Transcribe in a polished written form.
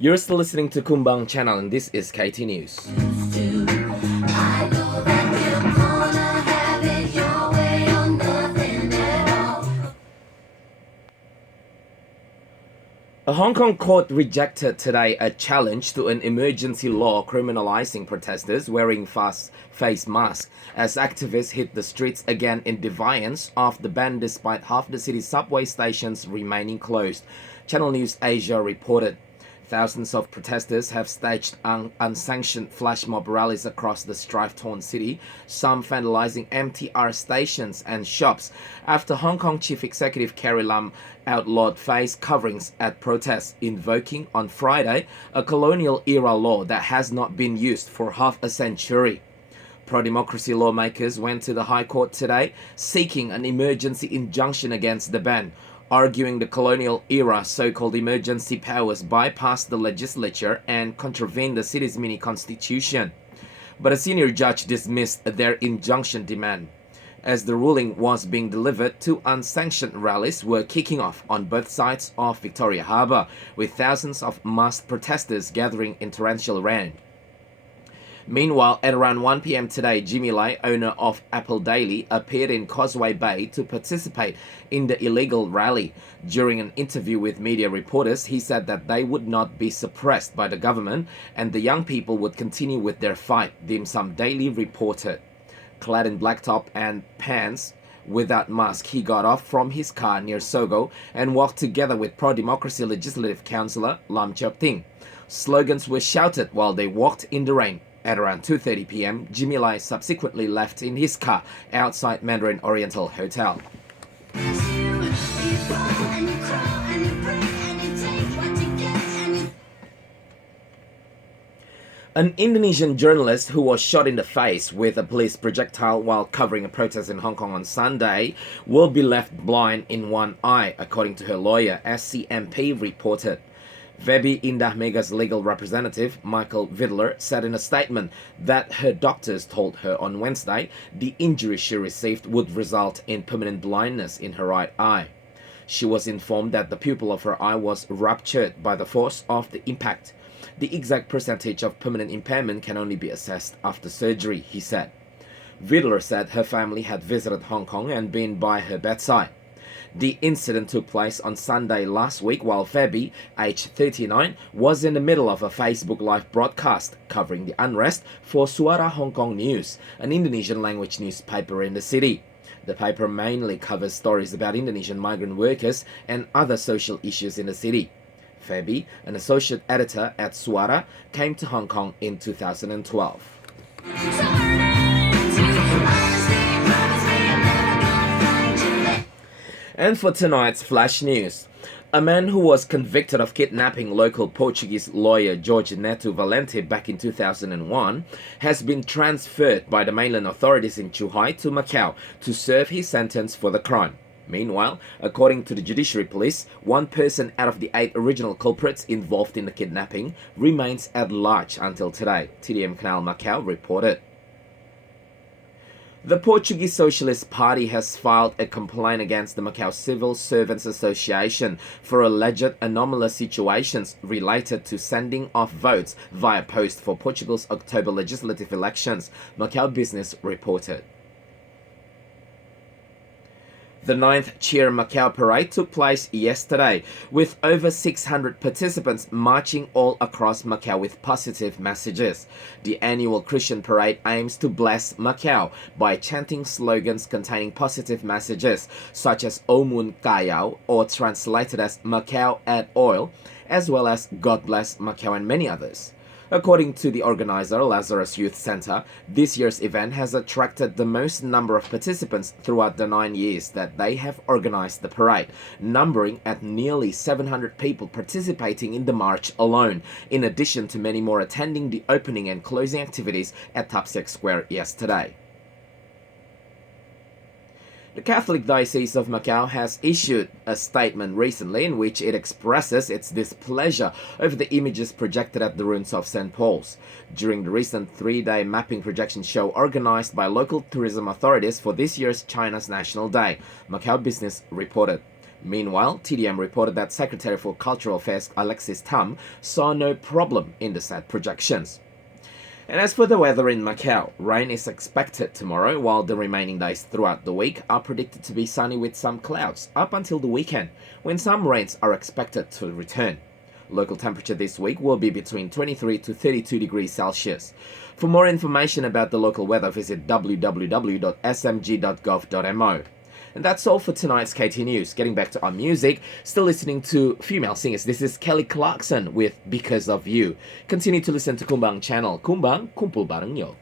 You're still listening to Kumbang channel and this is KT News. I know that you're gonna have it your way or nothing at all. A Hong Kong court rejected today a challenge to an emergency law criminalizing protesters wearing face masks as activists hit the streets again in defiance of the ban despite half the city's subway stations remaining closed. Channel News Asia reported. Thousands of protesters have staged unsanctioned flash mob rallies across the strife-torn city, some vandalizing MTR stations and shops, after Hong Kong Chief Executive Carrie Lam outlawed face coverings at protests, invoking on Friday a colonial-era law that has not been used for half a century. Pro-democracy lawmakers went to the High Court today, seeking an emergency injunction against the ban, arguing the colonial-era so-called emergency powers bypassed the legislature and contravened the city's mini-constitution. But a senior judge dismissed their injunction demand. As the ruling was being delivered, two unsanctioned rallies were kicking off on both sides of Victoria Harbour, with thousands of masked protesters gathering in torrential rain. Meanwhile, at around 1 p.m. today, Jimmy Lai, owner of Apple Daily, appeared in Causeway Bay to participate in the illegal rally. During an interview with media reporters, he said that they would not be suppressed by the government and the young people would continue with their fight, Dim Sum Daily reported. Clad in black top and pants, without mask, he got off from his car near Sogo and walked together with pro-democracy legislative councillor Lam Cheuk Ting. Slogans were shouted while they walked in the rain. At around 2:30 p.m., Jimmy Lai subsequently left in his car outside Mandarin Oriental Hotel. An Indonesian journalist who was shot in the face with a police projectile while covering a protest in Hong Kong on Sunday will be left blind in one eye, according to her lawyer, SCMP reported. Vebi Indah Mega's legal representative, Michael Vidler, said in a statement that her doctors told her on Wednesday the injury she received would result in permanent blindness in her right eye. She was informed that the pupil of her eye was ruptured by the force of the impact. The exact percentage of permanent impairment can only be assessed after surgery, he said. Vidler said her family had visited Hong Kong and been by her bedside. The incident took place on Sunday last week while Febi, aged 39, was in the middle of a Facebook Live broadcast covering the unrest for Suara Hong Kong News, an Indonesian language newspaper in the city. The paper mainly covers stories about Indonesian migrant workers and other social issues in the city. Febi, an associate editor at Suara, came to Hong Kong in 2012. And for tonight's Flash News, a man who was convicted of kidnapping local Portuguese lawyer Jorge Neto Valente back in 2001 has been transferred by the mainland authorities in Zhuhai to Macau to serve his sentence for the crime. Meanwhile, according to the Judiciary Police, one person out of the 8 original culprits involved in the kidnapping remains at large until today, TDM Canal Macau reported. The Portuguese Socialist Party has filed a complaint against the Macau Civil Servants Association for alleged anomalous situations related to sending off votes via post for Portugal's October legislative elections, Macau Business reported. The 9th Cheer Macau Parade took place yesterday, with over 600 participants marching all across Macau with positive messages. The annual Christian parade aims to bless Macau by chanting slogans containing positive messages, such as Omun Kayau, or translated as Macau add oil, as well as God bless Macau and many others. According to the organizer, Lazarus Youth Center, this year's event has attracted the most number of participants throughout the 9 years that they have organized the parade, numbering at nearly 700 people participating in the march alone, in addition to many more attending the opening and closing activities at Tap Sek Square yesterday. The Catholic Diocese of Macau has issued a statement recently in which it expresses its displeasure over the images projected at the ruins of St. Paul's during the recent 3-day mapping projection show organized by local tourism authorities for this year's China's National Day, Macau Business reported. Meanwhile, TDM reported that Secretary for Cultural Affairs Alexis Tam saw no problem in the set projections. And as for the weather in Macau, rain is expected tomorrow, while the remaining days throughout the week are predicted to be sunny with some clouds up until the weekend, when some rains are expected to return. Local temperature this week will be between 23 to 32 degrees Celsius. For more information about the local weather, visit www.smg.gov.mo. And that's all for tonight's KT News. Getting back to our music, still listening to female singers. This is Kelly Clarkson with Because of You. Continue to listen to Kumbang channel. Kumbang, kumpul bareng yo.